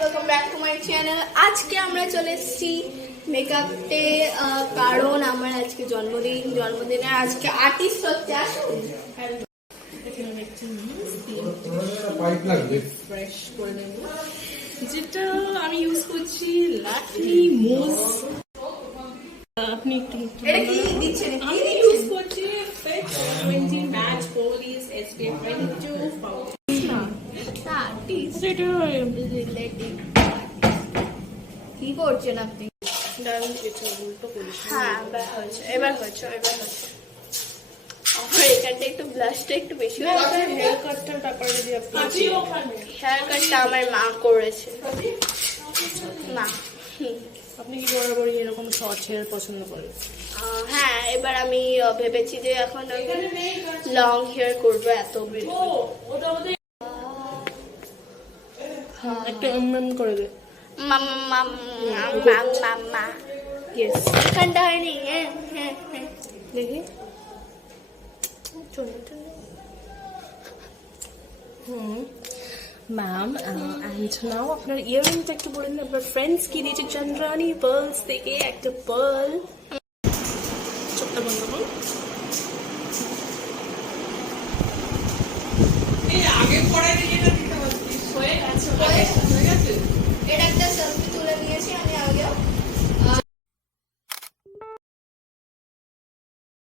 Welcome back to my channel. আজকে আমরা চলে এসেছি মেকআপে, কারণ আমার আজকে জন্মদিনে আজকে আর্টিস্ট হচ্ছে। আসুন ফ্রেশ করে নেব, যেটা আমি ইউজ করছি ল্যাকমি মুজ। আপনি একটু এটা কি দিচ্ছেন? আমি ইউজ করছি fit 20 matte polish SPF 22 foundation. সেটা কি করছেন আপনি? ডান কিছু উল্টো করিস। হ্যাঁ, এবার হচ্ছে। আমার এখানটা একটু ব্লাশটা একটু বেশি হয়েছে। হেয়ার কাটটার ব্যাপারে যদি আপনি হেয়ার কাটটা আমার মা করেছে। মা আপনি কি বরাবরই এরকম শর্ট হেয়ার পছন্দ করেন? হ্যাঁ, এবার আমি ভেবেছি যে এখন লং হেয়ার করবো। এত একটু করে দে। মাম্মা ইয়েস, এখানটা হয়নি। হ্যাঁ, দেখি। ম্যাম, অ্যান্ড নাও আপনার ইয়াররিংটা একটু বলে দিন। আপনার ফ্রেন্ডস কি দিয়েছে? চন্দ্রানী পার্লস থেকে একটা পার্ল।